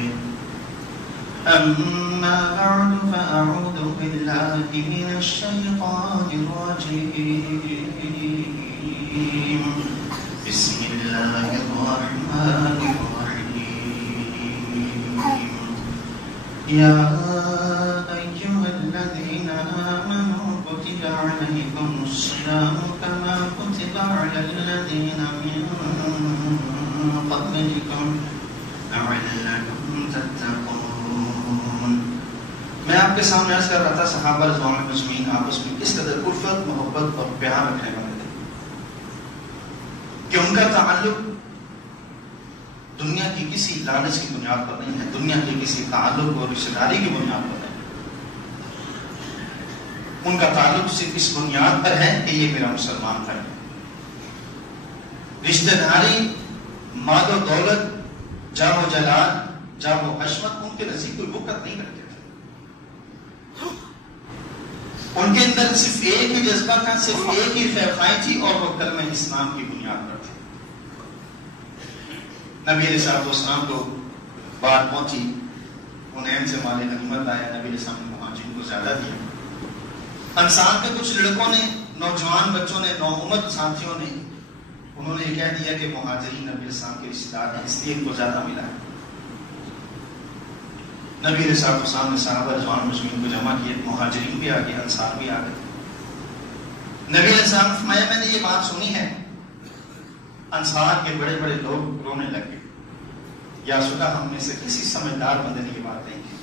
أما بعد فأعوذ بالله من الشيطان الرجيم بسم الله الرحمن الرحيم يا أيها الذين آمنوا كتب عليكم الصيام كما كتب على الذين من قبلكم لعلكم تتقون. میں آپ کے سامنے عرض کر رہا تھا صحابہ رضوان مجمعین آپس میں کس قدر الفت محبت اور پیار رکھنے والے تھے کہ ان کا تعلق دنیا کی کسی لالچ کی بنیاد پر نہیں ہے، دنیا کے کسی تعلق اور رشتہ داری کی بنیاد پر نہیں، ان کا تعلق صرف اس بنیاد پر ہے کہ یہ میرا مسلمان ہے. رشتہ داری، مال و دولت، جاہ و جلال، جاہ و حشمت ان کے نزدیک کوئی بکت نہیں کرتے تھے. ان کے اندر صرف ایک ہی جذبہ تھا، صرف ایک ہی خواہش تھی، اور وہ کلمہ اسلام کی بنیاد پر تھے. نبی علیہ السلام کو بات پہنچی، انہیں سے مال غنیمت آیا، نبی علیہ السلام نے مہاجرین کو زیادہ دیا. انصار کے کچھ لڑکوں نے، نوجوان بچوں نے، نوعمر ساتھیوں نے، انہوں نے یہ کہہ دیا کہ مہاجرین نبی علیہ السلام کے رشتہ دار ہیں، اس لیے ان کو زیادہ ملا ہے. نبی علیہ السلام نے صحابہ رضوان مجمعین کو جمع کیا، مہاجرین بھی آ گئے، انصار بھی آ گئے. نبی علیہ السلام نے فرمایا میں نے یہ بات سنی ہے. انصار کے بڑے بڑے لوگ رونے لگے، یا رسول اللہ ہم میں سے کسی سمجھدار بندے نے یہ بات نہیں کی.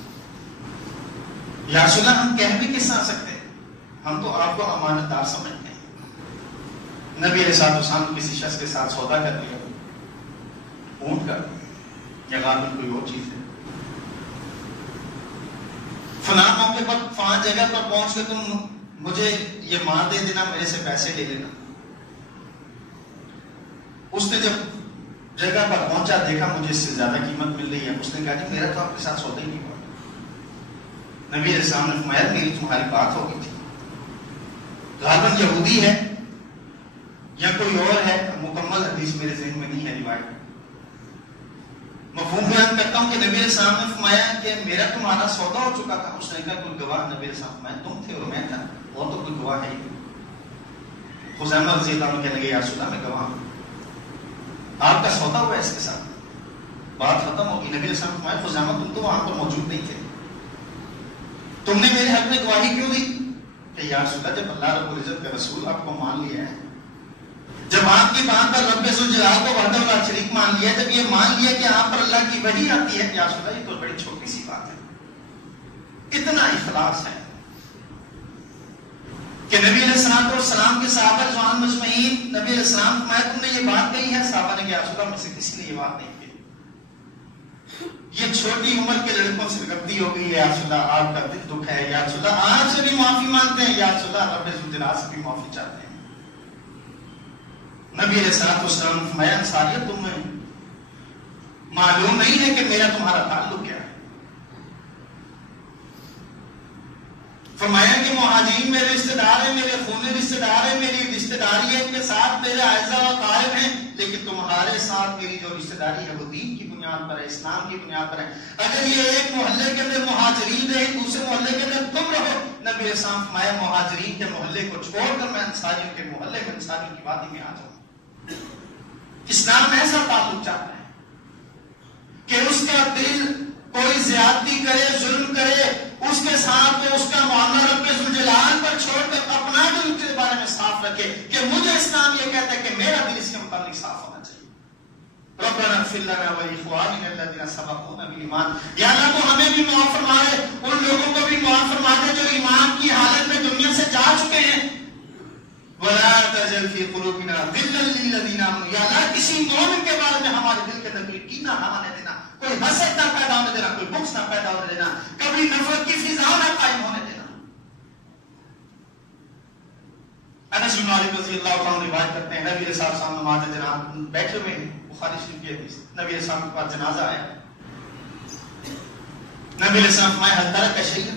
یا رسول اللہ ہم کہہ بھی کس طرح سکتے ہیں، ہم تو آپ کو امانت دار سمجھتے ہیں. نبی علیہ السلام کسی شخص کے ساتھ سودا کر لیا، اونٹ کا یا غالباً کوئی اور چیز ہے، فلاں موقع پر فلاں جگہ پر پہنچ کے تم مجھے یہ مال دے دینا، میرے سے پیسے لے لینا. اس نے جب جگہ پر پہنچا، دیکھا مجھے اس سے زیادہ قیمت مل رہی ہے، اس نے کہا کہ میرا تو آپ کے ساتھ سودا ہی نہیں ہوا. نبی علیہ السلام نے فرمایا میری تمہاری بات ہو گئی تھی، غالباً یہودی ہے یا کوئی اور ہے، مکمل حدیث میرے ذہن میں نہیں ہے روایت. مفہوم بیان کرتا ہوں کہ نبی علیہ السلام نے فرمایا کہ میرا تمہارا سودا ہو چکا تھا. اس نے کہا کوئی گواہ؟ نبی علیہ السلام نے فرمایا تم تھے اور میں تھا، اور تو کوئی گواہ ہے ہی. خزیمہ رضی اللہ عنہ کہنے لگے یا رسول اللہ میں گواہ ہوں، آپ کا سودا ہوا اس کے ساتھ. بات ختم ہوگی. نبی علیہ السلام نے فرمایا خزیمہ تم تو وہاں پر موجود نہیں تھے، تم نے میرے حق میں گواہی کیوں دی؟ کہ یا رسول اللہ جب اللہ رب العزت کا رسول آپ کو مان لیا ہے، جب آپ کی بات پر رب ذوالجلال کو وحدہ لا شریک مان لیا، جب یہ مان لیا کہ آپ پر اللہ کی وحی آتی ہے، یا رسول اللہ یہ تو بڑی چھوٹی سی بات ہے. اتنا اخلاص ہے کہ نبی علیہ السلام کے صحابہ رضوان مجمعین، نبی علیہ السلام فرمایا تم نے یہ بات کہی ہے؟ صحابہ نے کہا یا رسول اللہ میں سے کسی نے یہ بات نہیں کی. یہ چھوٹی عمر کے لڑکوں سے غلطی ہو گئی ہے یا رسول اللہ، آپ کا دل دکھ ہے یا رسول اللہ، آپ سے بھی معافی مانگتے ہیں یا رسول اللہ، رب ذوالجلال سے بھی معافی چاہتے ہیں. نبی علیہ السلام نے فرمایا انصاریت تمہیں معلوم نہیں ہے کہ میرا تمہارا تعلق کیا ہے؟ فرمایا کہ مہاجرین میرے رشتہ دار ہیں، میرے خونی رشتہ دار ہیں، میری رشتہ داری ہے ان کے ساتھ میرے اعزا و قائم ہیں، لیکن تمہارے ساتھ میری جو رشتہ داری ہے وہ دین کی بنیاد پر ہے، اسلام کی بنیاد پر ہے. اگر یہ ایک محلے کے اندر مہاجرین رہے، دوسرے محلے کے اندر تم رہو، نبی علیہ السلام فرمایا مہاجرین کے محلے کو چھوڑ کر میں انصاریوں کے محلے میں، انصاریوں کی وادی میں آ جاؤں. اسلام ایسا تعلق چاہتا ہے کہ اس کا دل کوئی زیادتی کرے، ظلم کرے، اس کے ساتھ وہ اس کا معاملہ رب ذوالجلال پر چھوڑ کر اپنا دل اس کے بارے میں صاف رکھے کہ مجھے اسلام یہ کہتا ہے کہ میرا دل اس کے متعلق صاف ہونا چاہیے. ربنا اغفر لنا ولاخواننا الذين سبقونا بالایمان. یا اللہ تو ہمیں بھی معاف فرما دے، ان لوگوں کو بھی معاف فرما دے جو ایمان کی حالت میں دنیا سے جا چکے ہیں. ولا تجعل في قلوبنا غلا للذين آمنوا. یا اللہ کسی مومن کے بارے میں ہمارے دل کے اندر کینہ نہ آنے دینا، کوئی حسد نہ پیدا ہونے دینا، کوئی بغض نہ پیدا ہونے دینا، کبھی نفرت کی فضا نہ قائم ہونے دینا. انس بن مالک رضی اللہ عنہ روایت کرتے ہیں نبی علیہ السلام نماز جنازہ بیٹھے ہوئے ہیں، بخاری شریف کی حدیث، نبی علیہ السلام کے پاس جنازہ آیا، نبی علیہ السلام فرمایا هل ترك شيئا،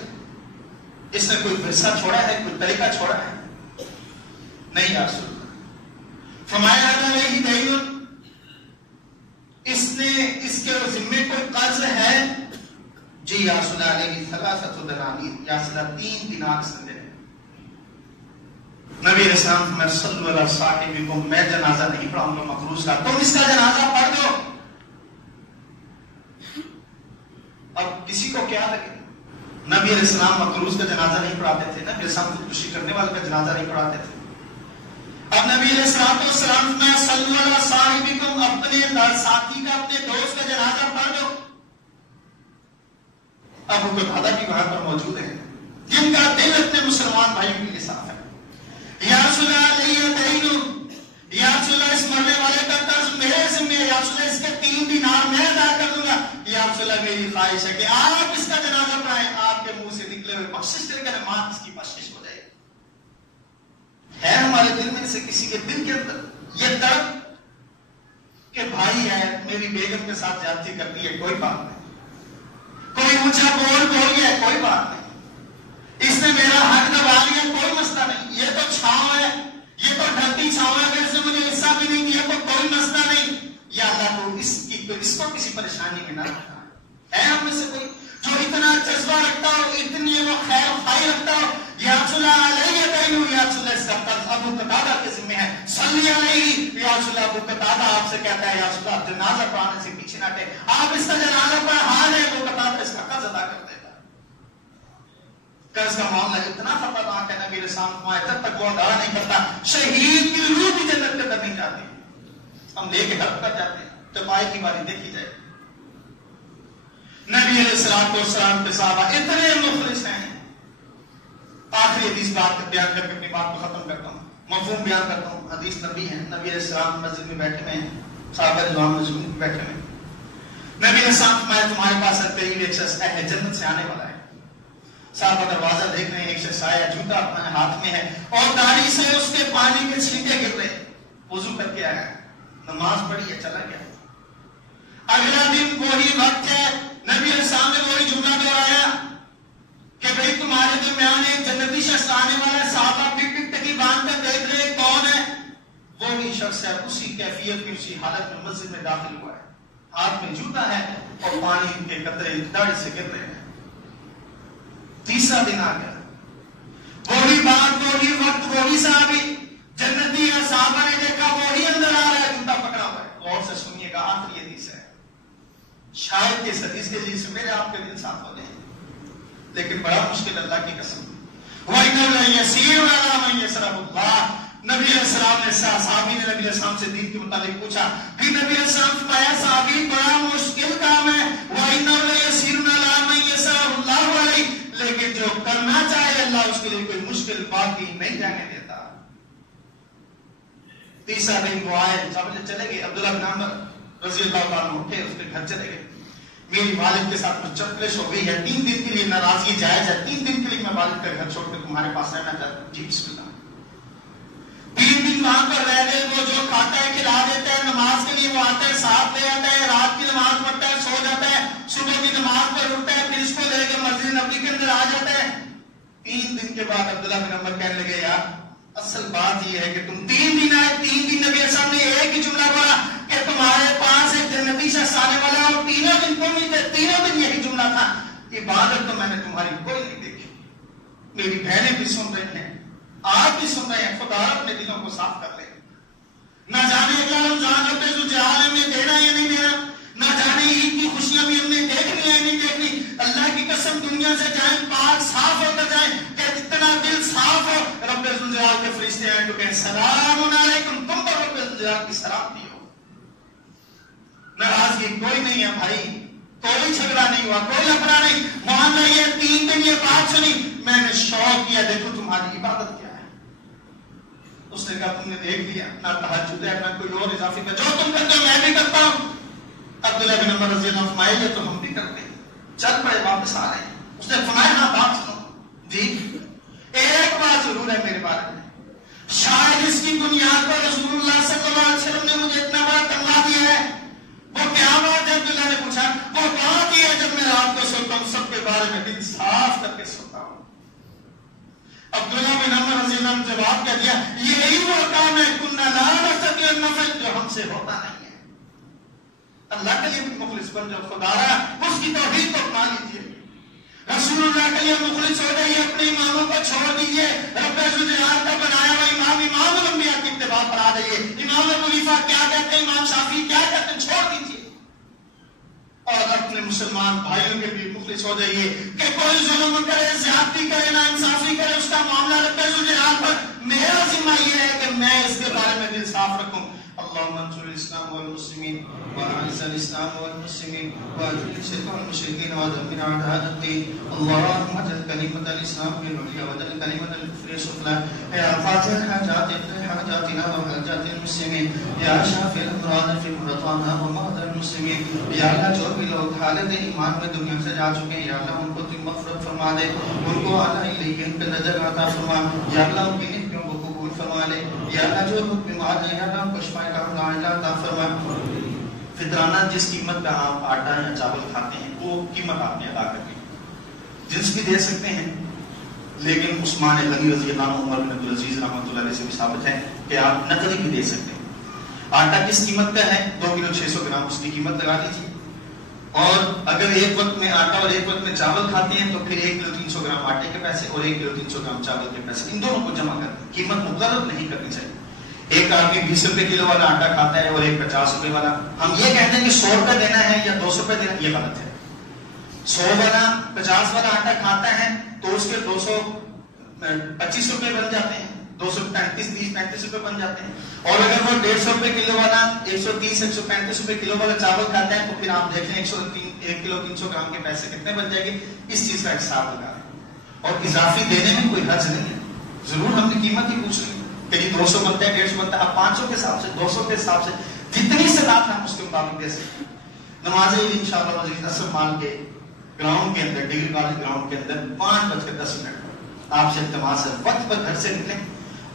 اس نے کوئی ورثہ چھوڑا ہے، کوئی طریقہ چھوڑا ہے؟ نہیں یا رسول اللہ. فرمایا هل عليه دین، اس کے ذمے کوئی قرض ہے جی یا رسول اللہ علیہ ثلاثۃ دنانیر، یا رسول اللہ 3 دینار سندے۔ نبی علیہ السلام میں صلی اللہ صاحبکم، میں جنازہ نہیں پڑھاؤں گا مقروض کا، تم اس کا جنازہ پڑھ دو۔ اب کسی کو کیا لگے؟ نبی علیہ السلام مقروض کا جنازہ نہیں پڑھاتے تھے، نبی علیہ السلام خودکشی کرنے والے کا جنازہ نہیں پڑھاتے تھے۔ اب نبی علیہ السلام میں صلی اللہ صاحبکم، اپنے ساتھی کا، اپنے دوست کا جنازہ پڑھ دو۔ ابو قتادہ بھی وہاں پر موجود ہیں جن کا دل اپنے مسلمان بھائیوں کے لیے صاف ہے۔ یا رسول اللہ علیہ دین، یا رسول اللہ اس مرنے والے کا قرض میرے ذمہ ہے، یا رسول اللہ اس کے 3 دینار میں ادا کر دوں گا، یا رسول اللہ میری خواہش ہے کہ آپ اس کا جنازہ پڑھائیں، آپ کے منہ سے نکلے ہوئے بخشش کے نماز اس کی بخشش ہو جائے۔ ہے ہمارے دل میں سے کسی کے دل کے اندر یہ تڑپ کہ بھائی ہے میری بیگم کے ساتھ زیادتی کرتی ہے، کوئی بات نہیں، کوئی اونچا بول گیا، کوئی بات نہیں، اس نے میرا حق دبا لیا، کوئی مسئلہ نہیں، یہ تو چھاؤں ہے، یہ تو ڈھلتی چھاؤں ہے، اگر اس نے مجھے حصہ بھی نہیں دیا تو کوئی مسئلہ نہیں۔ یا اللہ کو اس کو کسی پریشانی میں نہ رکھنا ہے ہم میں سے کوئی جو اتنا جذبہ رکھتا ہو، اتنی وہ خیر خواہی رکھتا ہو، یا رسول اللہ علیہ دین، یا رسول اللہ اس کا قرض ابو قتادہ کے ذمہ ہے، صلی علیہ، یا رسول اللہ ابو قتادہ آپ سے کہتا ہے یا رسول اللہ جنازہ پڑھانے سے پیچھے نہ ہٹے، آپ اس کا جنازہ پڑھا لیں، ابو قتادہ اس کا قرض ادا کر دے گا۔ قرض کا معاملہ اتنا خطرناک ہے، نبی رسول اللہ جب تک وہ ادا نہیں کرتا شہید کی روح بھی جنت کے اندر نہیں جاتی، ہم لے کے ہڑپ کر جاتے ہیں، چپائی کی باری دیکھی جائے۔ نبی علیہ السلام کے صحابہ اتنے مخلص ہیں۔ آخری حدیث بات بیان کر کے اپنی بات کو ختم کرتا ہوں، مفہوم بیان کرتا ہوں۔ حدیث نبی ہے، نبی علیہ السلام مسجد میں بیٹھے ہوئے ہیں، صحابہ رضوان مسجد میں بیٹھے ہوئے ہیں۔ نبی علیہ السلام فرمایا تمہارے پاس قریب ایک شخص اہل جنت سے آنے والا ہے۔ صحابہ دروازہ دیکھ رہے ہیں، ایک شخص آیا، جوتا اپنے ہاتھ میں ہے اور داڑھی سے اس کے پانی کے چھینٹے گر رہے ہیں، وضو کر کے آیا، نماز پڑھی ہے، چلا گیا۔ اگلا دن وہی وقت ہے، نبی علیہ السلام نے وہی جملہ دہرایا کہ بھئی تمہارے درمیان ایک جنتی شخص آنے والا ہے۔ صحابہ پک ٹکی باندھ کر دیکھ رہے کون ہے؟ وہی شخص ہے، اسی کیفیت میں، اسی حالت میں مسجد میں داخل ہوا ہے، ہاتھ میں جوتا ہے اور پانی کے قطرے داڑھی سے گر رہے ہیں۔ تیسرا دن آ گیا، وہی بات، وہی وقت، وہی صحابی جنتی ہے، صحابہ نے دیکھا وہی اندر آ رہا ہے، جوتا پکڑا ہوا ہے۔ غور سے سنیے گا، آخری حدیث ہے، شاید کہ اس حدیث کے لیے سے میرے آپ کے دل صاف ہو جائیں، لیکن بڑا مشکل، اللہ کی قسم۔ وَإِنَّهُ لَيَسِيرٌ عَلَىٰ مَن يَسْرَهُ اللَّهُ، نبی علیہ السلام نے، صحابی نے نبی علیہ السلام سے دین کے متعلق پوچھا، پھر نبی علیہ السلام فرمایا صحابی بڑا مشکل کام ہے، وَإِنَّهُ لَيَسِيرٌ عَلَىٰ مَن يَسْرَهُ اللَّهُ عَلَيْهِ، لیکن جو کرنا چاہے اللہ اس کے لیے کوئی مشکل باقی نہیں جانے دیتا۔ تیسرا دن وہ آئے، جب چلے گئے، عبداللہ بن عمر رضی اللہ تعالیٰ عنہ اٹھے، اس کے گھر چلے گئے، میری والد کے ساتھ مجھ چکلش ہو گئی ہے، 3 دن کے لیے ناراضگی جائز ہے، 3 دن کے لیے میں والد کا گھر چھوڑ کے تمہارے پاس رہنا چاہتا ہوں۔ جی بسم اللہ۔ 3 دن وہاں پر رہ گئے، وہ جو کھاتا ہے کھلا دیتا ہے، نماز کے لیے وہ آتا ہے، ساتھ لے آتا ہے، رات کی نماز پڑھتا ہے، سو جاتا ہے، صبح کی نماز پر اٹھتا ہے، پھر اس کو لے کے مسجد نبوی کے اندر آ جاتا ہے۔ 3 دن کے بعد عبداللہ بن عمر کہنے لگے یار اصل بات یہ ہے کہ تم 3 دن آئے، 3 دن نبی صاحب نے ایک ہی جملہ بولا کہ تمہارے پاس ایک جنتی شخص آنے والا ہے، اور 3 دن تم ہی تھے، 3 دن یہی جملہ تھا۔ عبادت تو میں نے تمہاری کوئی نہیں دیکھی، میری بہنیں بھی سن رہی ہیں، آپ بھی سن رہے ہیں، خدا اپنے دلوں کو صاف کر لے۔ نہ جانے اگلا رمضان رب ذوالجلال ہمیں دینا یا نہیں دینا، نہ جانے عید کی خوشیاں بھی ہم نے دیکھنی ہے نہیں دیکھنی۔ اللہ کی قسم دنیا سے جائیں پاک صاف ہو کر جائیں کہ اتنا دل صاف ہو، رب ذوالجلال کے فرشتے آئیں تو کہیں سلام علیکم، تم پر رب ذوالجلال کی سلامتی ہو۔ ناراضگی کوئی نہیں ہے بھائی، کوئی جھگڑا نہیں ہوا، کوئی لفڑا نہیں، معاملہ یہ 3 دن یہ بات سنی، میں نے شوق کیا دیکھو تمہاری عبادت کیا ہے۔ اس نے کہا تم نے دیکھ لیا، نہ تہجد ہے نہ کوئی اور اضافی کا، جو تم کرتے ہو میں بھی کرتا ہوں۔ عبداللہ بن عمر رضی اللہ عنہ فرمائے یہ تو ہم بھی کرتے ہیں، چل پڑے واپس آ رہے ہیں۔ اس نے فرمایا ہاں بات سنو، جی ایک بات ضرور ہے میرے بارے میں، شاید اس کی بنیاد پر رسول اللہ صلی اللہ علیہ وسلم نے مجھے اتنا بڑا تمغہ دیا ہے۔ وہ کیا بات ہے؟ عبداللہ نے پوچھا، وہ بات یہ ہے جب میں رات کو سوتا ہوں سب کے بارے میں دل صاف کر کے سوتا ہوں۔ عبداللہ بن عمر رضی اللہ عنہ نے جواب کیا دیا، یہی وہ کام ہے کننا لا نستطيع النفل، جو ہم سے ہوتا نہیں ہے۔ اللہ کے لیے بھی مخلص بن جاؤ، خدا را اس کی توحید کو اپنا لیجیے۔ رسول اللہ کے لیے مخلص ہو جائیے، اپنے اماموں کو چھوڑ دیجیے، رب ذوالجلال کا بنایا ہوا امام الانبیاء کی اتباع پر آ جائیے۔ امام ابو حنیفہ کیا کہتے ہیں، امام شافعی کیا کہتے ہیں، چھوڑ دیجیے اور اپنے مسلمان بھائیوں کے لیے مخلص ہو جائیے کہ کوئی ظلم کرے، زیادتی کرے، نا انصافی کرے، اس کا معاملہ رب ذوالجلال پر، میرا ذمہ یہ ہے کہ میں اس کے بارے میں دل صاف رکھوں۔ اللهم انصر الاسلام والمسلمين واعز الاسلام والمسلمين واذل الشرك والمشركين ودمر اعداء الدين اللهم اجعل كلمة الاسلام هي العليا واجعل كلمة الكفر السفلى يا فاتح الحاجات اقض حاجاتنا وحاجات المسلمين يا شافي الامراض في مرضانا ومرضى المسلمين یا اللہ جو بھی لوگ حالت ایمان میں دنیا سے جا چکے ہیں یا اللہ ان کو تو مغفرت فرما دے، ان کو اعلی لیکن پہ نظر عطا فرما، یا اللہ ان کی نیکیوں کو قبول فرما لے، یا اللہ جو لوگ بیمار ہیں یا اللہ ان کو شفا کاملہ عطا فرما۔ فطرانہ جس قیمت پہ آپ آٹا یا چاول کھاتے ہیں وہ قیمت آپ نے ادا کرنی، جنس بھی دے سکتے ہیں، لیکن عثمان غنی رضی اللہ عنہ، عمر بن عبدالعزیز رحمۃ اللہ علیہ سے بھی ثابت ہے کہ آپ نقدی بھی دے سکتے ہیں۔ آٹا کس قیمت کا ہے؟ 2 کلو 600 گرام، اس کی قیمت لگا دیجیے، اور اگر ایک وقت میں آٹا اور ایک وقت میں چاول کھاتے ہیں تو پھر 1 کلو 300 گرام آٹے کے پیسے اور 1 کلو 300 گرام چاول کے پیسے، ان دونوں کو جمع کر دیں، قیمت مقرر نہیں کرنی چاہیے۔ ایک آدمی 20 روپے کلو والا آٹا کھاتا ہے اور ایک 50 روپے والا، ہم یہ کہتے ہیں کہ 100 روپے دینا ہے یا 200 روپے دینا، یہ غلط ہے۔ 100 والا 50 والا آٹا کھاتا ہے تو اس کے 225 روپے بن جاتے ہیں، 235 روپے بن جاتے ہیں، اور اگر وہ 150 روپے کلو والا 130 135 روپے کلو والا چاول کھاتا ہے تو پھر آپ دیکھ لیں 1 کلو 300 گرام کے پیسے کتنے بن جائیں گے، اس چیز کا حساب لگا ہے۔ اور اضافی دینے میں کوئی حرج نہیں ہے، ضرور ہم نے قیمت ہی پوچھ لی کہ جی 200 بنتا ہے 150 بنتا ہے، آپ 500 کے حساب سے 200 کے حساب سے جتنی صلاحیت ہم اس کے مطابق دے سکتے ہیں۔ نماز عید انشاءاللہ عزیز اصل مال کے گراؤنڈ کے اندر، ڈگری کالج گراؤنڈ کے اندر 5:10 آپ سے التماس ہے وقت پر گھر سے نکلیں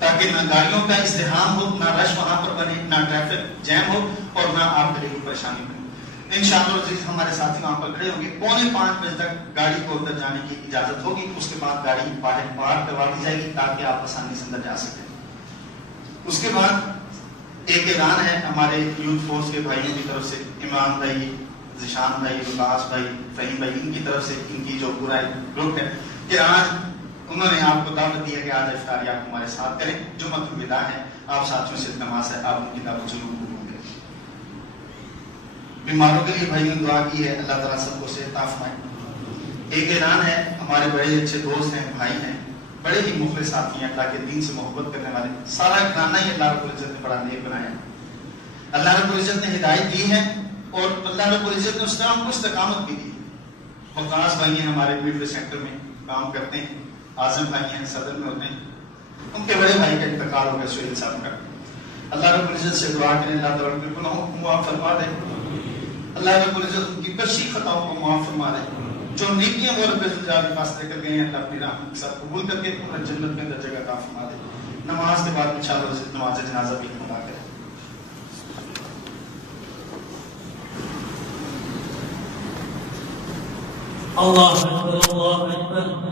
تاکہ نہ گاڑیوں کا ازدحام ہو، نہ رش وہاں پر بنے، نہ ٹریفک جیم ہو اور نہ آپ کے لیے پریشانی بنے۔ انشاءاللہ عزیز ہمارے ساتھی وہاں پر کھڑے ہوں گے، 4:45 بجے تک گاڑی کو اندر جانے کی اجازت ہوگی، اس کے بعد گاڑی باہر پارک کروا دی جائے گی تاکہ آپ آسانی سے اندر جا سکیں۔ اس کے بعد ایک اعلان ہے ہمارے یوتھ فورس کے بھائیوں کی طرف سے، امام بھائی، ذیشان بھائی، وکاس بھائی، فہیم بھائی، ان کی طرف سے، ان کی جو پورا گروپ ہے کہ آج انہوں نے آپ کو دعوت دی ہے کہ آج افطاری آپ ہمارے ساتھ کریں، جمعہ الوداع ہے، آپ ساتھیوں سے التماس ہے آپ ان کی دعوت ضرور قبول کریں۔ بیماروں کے لیے بھائیوں نے دعا کی ہے، اللہ تعالیٰ سب کو صحت عطا فرمائے۔ ایک اعلان ہے، ہمارے بڑے اچھے دوست ہیں، بھائی ہیں، بڑے ہی مخلص ساتھی ہیں، اللہ کے دین سے محبت کرنے والے، سارا گھرانہ ہی اللہ رب العزت نے بڑا نیک بنایا ہے، اللہ رب العزت نے ہدایت دی ہے اور اللہ رب العزت نے اس طرح کو استقامت بھی دی ہے۔ وقاص بھائی ہیں ہمارے میڈیا سینٹر میں کام کرتے ہیں، اعظم بھائی ہیں صدر میں ہوتے ہیں، ان کے بڑے بھائی کا انتقال ہو گیا سہیل صاحب کا، اللہ رب العزت سے دعا کریں اللہ تعالیٰ کے گناہوں کو معاف فرما دے، اللہ رب العزت ان کی کشی خطاؤں کو معاف فرما دے، جو نیکیاں وہ رب العزت کے پاس لے کر گئے ہیں اللہ اپنی رحمت کے ساتھ قبول کر کے انہیں جنت میں اندر جگہ عطا فرما دے۔ نماز کے بعد انشاءاللہ نماز جنازہ بھی ادا کریں۔ اللہ اکبر اللہ اکبر۔